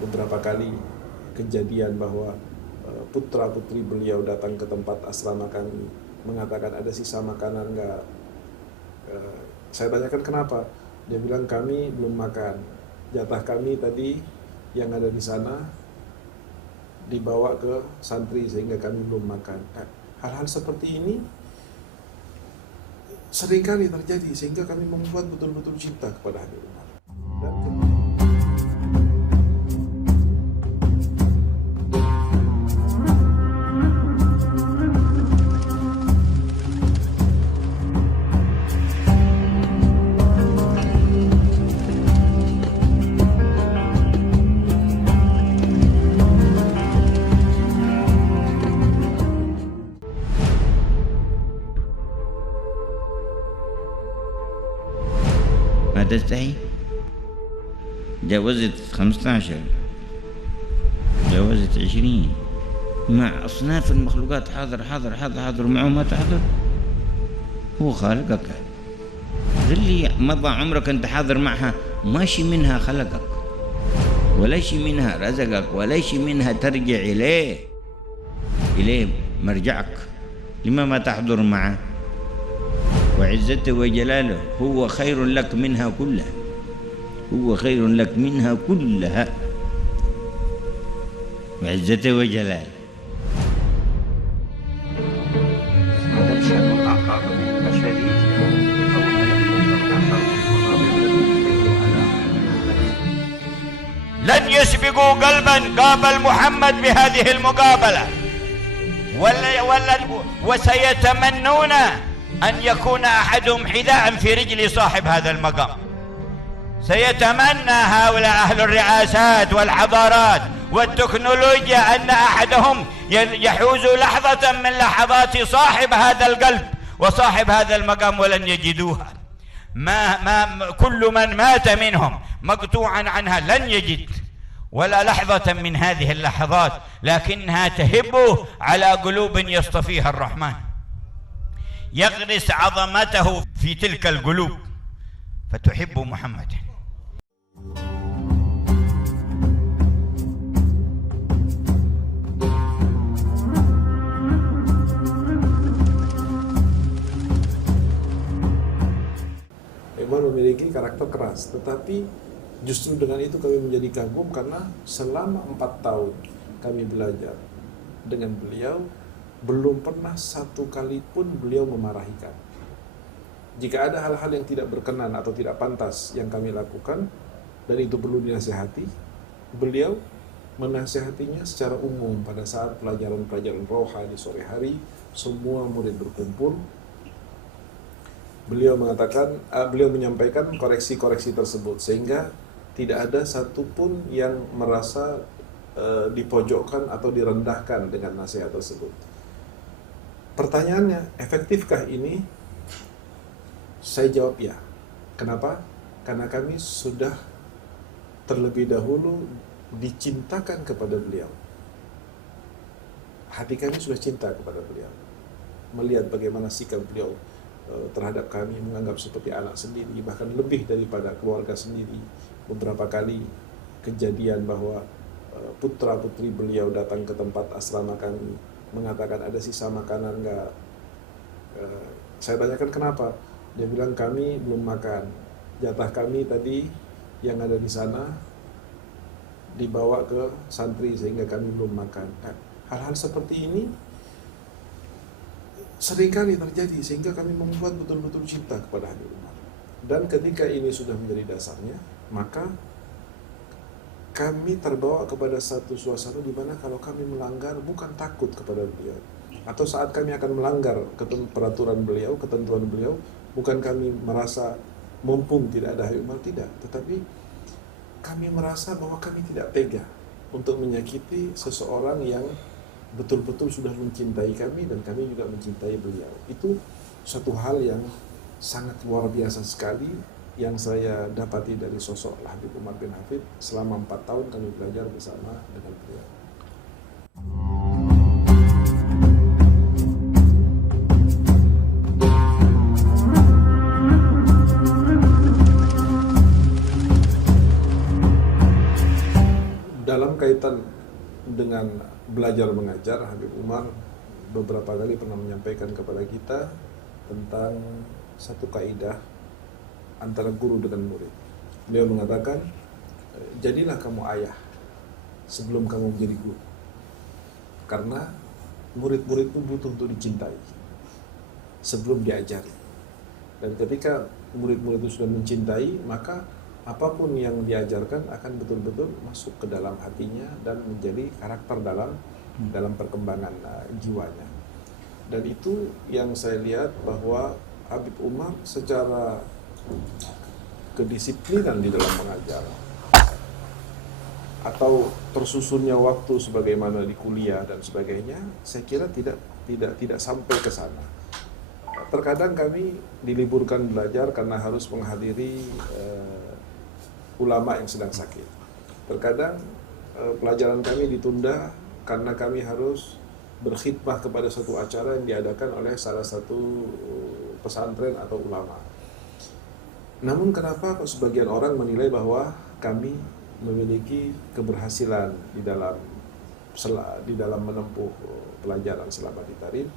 beberapa kali kejadian bahwa putra-putri beliau datang ke tempat asrama kami mengatakan ada sisa makanan nggak. Saya tanyakan kenapa, dia bilang kami belum makan, jatah kami tadi yang ada di sana dibawa ke santri sehingga kami belum makan. Hal-hal seperti ini seringkali terjadi sehingga kami membuat betul-betul cinta kepada Habib Umar. ما تستحي؟ جاوزت 15، جاوزت 20 مع أصناف المخلوقات. حاضر حاضر حاضر حاضر، معه ما تحضر. هو خالقك، اللي مضى عمرك أنت حاضر معها، ماشي منها خلقك، ولا شيء منها رزقك، ولا شيء منها ترجع إليه مرجعك. لما ما تحضر معه؟ وعزته وجلاله هو خير لك منها كلها، هو خير لك منها كلها، وعزته وجلاله. لن يسبقوا قلبا قابل محمد بهذه المقابلة، وسيتمنون أن يكون أحدهم حذاء في رجل صاحب هذا المقام. سيتمنى هؤلاء أهل الرئاسات والحضارات والتكنولوجيا أن أحدهم يحوز لحظة من لحظات صاحب هذا القلب وصاحب هذا المقام، ولن يجدوها. كل من مات منهم مقطوعا عنها لن يجد ولا لحظة من هذه اللحظات، لكنها تهب على قلوب يصطفيها الرحمن، يغرس عظمته في تلك القلوب فتحب محمد. Memang memiliki karakter keras, tetapi justru dengan itu kami menjadi kagum karena selama 4 tahun kami belajar dengan beliau, belum pernah satu kali pun beliau memarahi kami. Jika ada hal-hal yang tidak berkenan atau tidak pantas yang kami lakukan dan itu perlu dinasihati, beliau menasihatinya secara umum pada saat pelajaran-pelajaran rohani sore hari, semua murid berkumpul. Beliau menyampaikan koreksi-koreksi tersebut sehingga tidak ada satupun yang merasa dipojokkan atau direndahkan dengan nasihat tersebut. Pertanyaannya, efektifkah ini? Saya jawab ya. Kenapa? Karena kami sudah terlebih dahulu dicintakan kepada beliau. Hati kami sudah cinta kepada beliau. Melihat bagaimana sikap beliau terhadap kami, menganggap seperti anak sendiri, bahkan lebih daripada keluarga sendiri. Beberapa kali kejadian bahwa putra-putri beliau datang ke tempat asrama kami mengatakan ada sisa makanan nggak. Saya tanyakan kenapa, dia bilang kami belum makan, jatah kami tadi yang ada di sana dibawa ke santri sehingga kami belum makan. Hal-hal seperti ini seringkali terjadi sehingga kami membuat betul-betul cinta kepada Habib Umar. Dan ketika ini sudah menjadi dasarnya, maka kami terbawa kepada satu suasana di mana kalau kami melanggar bukan takut kepada beliau, atau saat kami akan melanggar peraturan beliau, ketentuan beliau, bukan kami merasa mumpung tidak ada Habib Umar, tidak, tetapi kami merasa bahwa kami tidak tega untuk menyakiti seseorang yang betul-betul sudah mencintai kami dan kami juga mencintai beliau. Itu suatu hal yang sangat luar biasa sekali yang saya dapati dari sosok Habib Umar bin Hafid selama 4 tahun kami belajar bersama dengan beliau. dalam kaitan dengan belajar mengajar, Habib Umar beberapa kali pernah menyampaikan kepada kita tentang satu kaidah antara guru dengan murid. Beliau mengatakan, jadilah kamu ayah sebelum kamu menjadi guru. Karena murid-murid itu butuh untuk dicintai sebelum diajari. Dan ketika murid-murid itu sudah mencintai, maka apapun yang diajarkan akan betul-betul masuk ke dalam hatinya dan menjadi karakter dalam perkembangan jiwanya. Dan itu yang saya lihat bahwa Habib Umar secara kedisiplinan di dalam mengajar atau tersusunnya waktu sebagaimana di kuliah dan sebagainya, saya kira tidak sampai ke sana. Terkadang kami diliburkan belajar karena harus menghadiri ulama yang sedang sakit. Terkadang pelajaran kami ditunda karena kami harus berkhidmah kepada suatu acara yang diadakan oleh salah satu pesantren atau ulama. Namun kenapa kok sebagian orang menilai bahwa kami memiliki keberhasilan di dalam menempuh pelajaran selama di Tarim?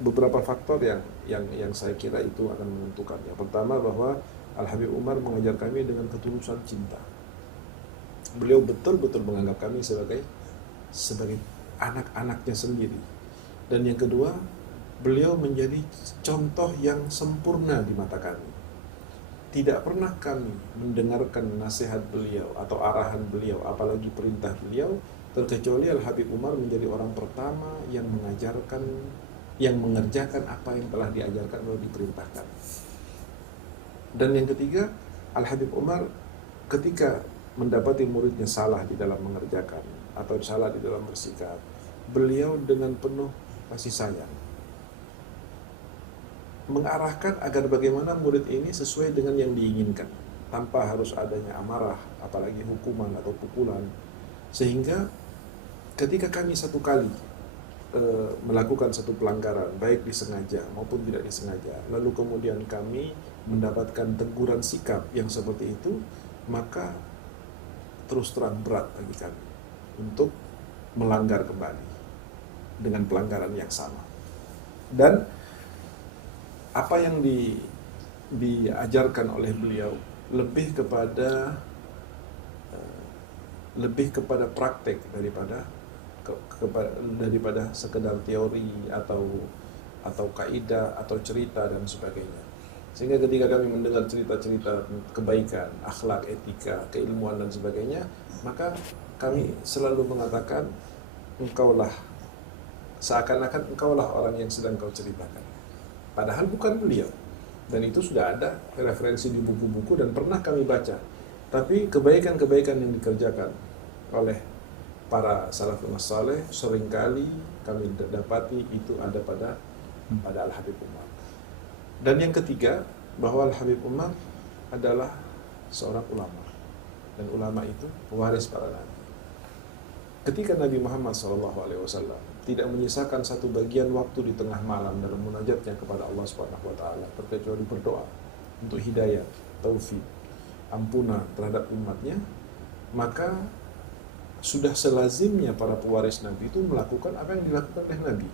Beberapa faktor yang saya kira itu akan menentukan. Yang pertama, bahwa Al-Habib Umar mengajar kami dengan ketulusan cinta. Beliau betul-betul menganggap kami sebagai anak-anaknya sendiri. Dan yang kedua, beliau menjadi contoh yang sempurna di mata kami. Tidak pernah kami mendengarkan nasihat beliau atau arahan beliau, apalagi perintah beliau, terkecuali Al-Habib Umar menjadi orang pertama yang mengerjakan apa yang telah diajarkan atau diperintahkan. Dan yang ketiga, Al-Habib Umar ketika mendapati muridnya salah di dalam mengerjakan atau salah di dalam bersikap, beliau dengan penuh kasih sayang mengarahkan agar bagaimana murid ini sesuai dengan yang diinginkan, tanpa harus adanya amarah, apalagi hukuman atau pukulan. Sehingga ketika kami satu kali melakukan satu pelanggaran, baik disengaja maupun tidak disengaja, lalu kemudian kami mendapatkan teguran sikap yang seperti itu, maka terus terang berat bagi kami untuk melanggar kembali dengan pelanggaran yang sama. Dan apa yang diajarkan oleh beliau lebih kepada praktek daripada sekedar teori atau kaidah atau cerita dan sebagainya. Sehingga ketika kami mendengar cerita-cerita kebaikan, akhlak, etika, keilmuan dan sebagainya, maka kami selalu mengatakan, seakan-akan engkaulah orang yang sedang kau ceritakan. Padahal bukan beliau. Dan itu sudah ada referensi di buku-buku dan pernah kami baca. Tapi kebaikan-kebaikan yang dikerjakan oleh para salafun saleh seringkali kami dapati itu ada pada Al-Habib Umar. Dan yang ketiga, bahwa Al-Habib Umar adalah seorang ulama. Dan ulama itu pewaris para nabi. Ketika Nabi Muhammad SAW tidak menyisakan satu bagian waktu di tengah malam dalam munajatnya kepada Allah SWT, terkecuali berdoa untuk hidayah, taufik, ampunan terhadap umatnya, maka sudah selazimnya para pewaris Nabi itu melakukan apa yang dilakukan oleh Nabi.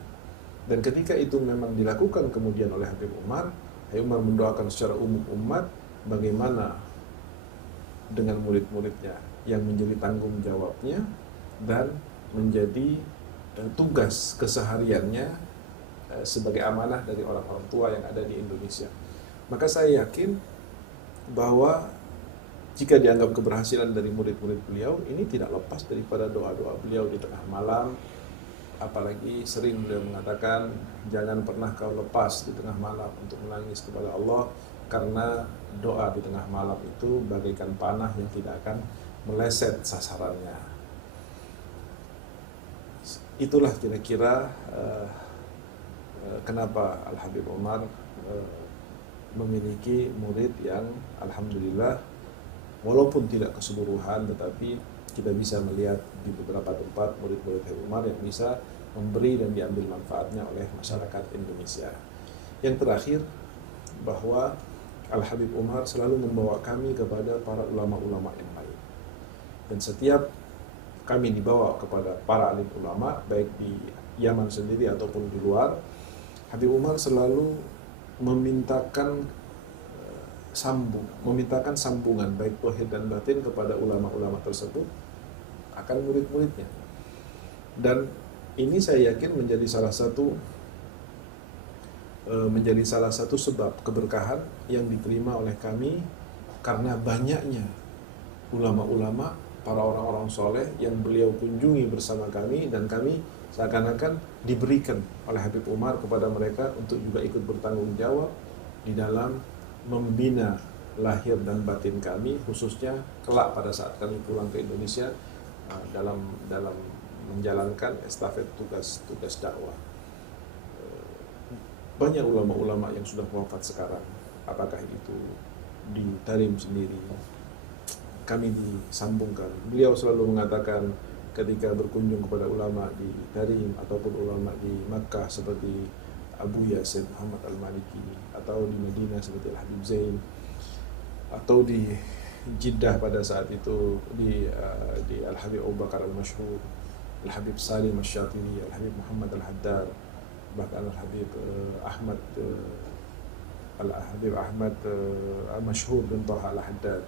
Dan ketika itu memang dilakukan kemudian oleh Habib Umar mendoakan secara umum umat bagaimana dengan murid-muridnya yang menjadi tanggung jawabnya dan menjadi tugas kesehariannya sebagai amanah dari orang-orang tua yang ada di Indonesia. Maka saya yakin bahwa jika dianggap keberhasilan dari murid-murid beliau, ini tidak lepas daripada doa-doa beliau di tengah malam. Apalagi sering beliau mengatakan, jangan pernah kau lepas di tengah malam untuk menangis kepada Allah, karena doa di tengah malam itu bagaikan panah yang tidak akan meleset sasarannya. Itulah kira-kira kenapa Al-Habib Umar memiliki murid yang alhamdulillah, walaupun tidak keseluruhan, tetapi kita bisa melihat di beberapa tempat murid-murid Habib Umar yang bisa memberi dan diambil manfaatnya oleh masyarakat Indonesia. Yang terakhir, bahwa Al-Habib Umar selalu membawa kami kepada para ulama-ulama yang lain. Dan setiap kami dibawa kepada para alim ulama, baik di Yaman sendiri ataupun di luar, Habib Umar selalu memintakan sambungan baik tauhid dan batin kepada ulama-ulama tersebut akan murid-muridnya. Dan ini saya yakin menjadi salah satu sebab keberkahan yang diterima oleh kami, karena banyaknya ulama-ulama, para orang-orang soleh yang beliau kunjungi bersama kami, dan kami seakan-akan diberikan oleh Habib Umar kepada mereka untuk juga ikut bertanggung jawab di dalam membina lahir dan batin kami, khususnya kelak pada saat kami pulang ke Indonesia dalam menjalankan estafet tugas dakwah. Banyak ulama-ulama yang sudah wafat sekarang, apakah itu di Tarim sendiri, kami disambungkan. Beliau selalu mengatakan ketika berkunjung kepada ulama di Tarim ataupun ulama di Makkah seperti Abu Yasin Muhammad Al-Maliki, atau di Madinah seperti Al-Habib Zain, atau di Jeddah pada saat itu di Al-Habib Abu Bakar Al-Mashhur, Al-Habib Salim Al-Syatiri, Al-Habib Muhammad Al-Haddad, bahkan Al-Habib Ahmad Al-Mashhur bin Taha Al-Haddad.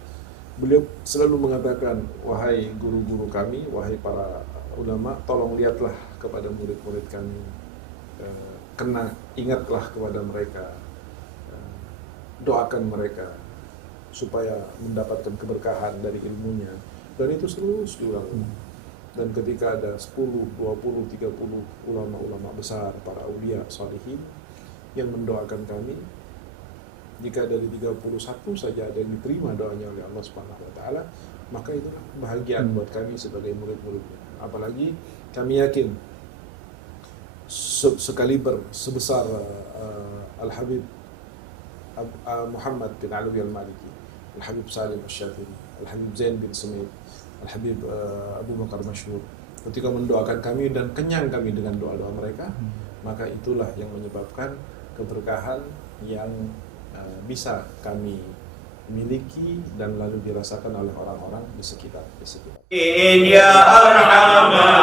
Beliau selalu mengatakan, wahai guru-guru kami, wahai para ulama, tolong lihatlah kepada murid-murid kami, ingatlah kepada mereka, doakan mereka supaya mendapatkan keberkahan dari ilmunya. Dan itu terus diulang. Dan ketika ada 10, 20, 30 ulama-ulama besar, para aulia, salihin yang mendoakan kami, jika dari 31 saja ada yang diterima doanya oleh Allah Subhanahu wa taala, maka itu kebahagiaan buat kami sebagai murid-muridnya. Apalagi kami yakin sekaliber sebesar Al-Habib Muhammad bin Alawi Al-Maliki, Al-Habib Salim Al-Syatiri, Al-Habib Zain bin Sumit, Al-Habib Abu Bakar Mashhur, ketika mendoakan kami dan kenyang kami dengan doa-doa mereka, maka itulah yang menyebabkan keberkahan yang bisa kami miliki dan lalu dirasakan oleh orang-orang di sekitar. Ya Arhamar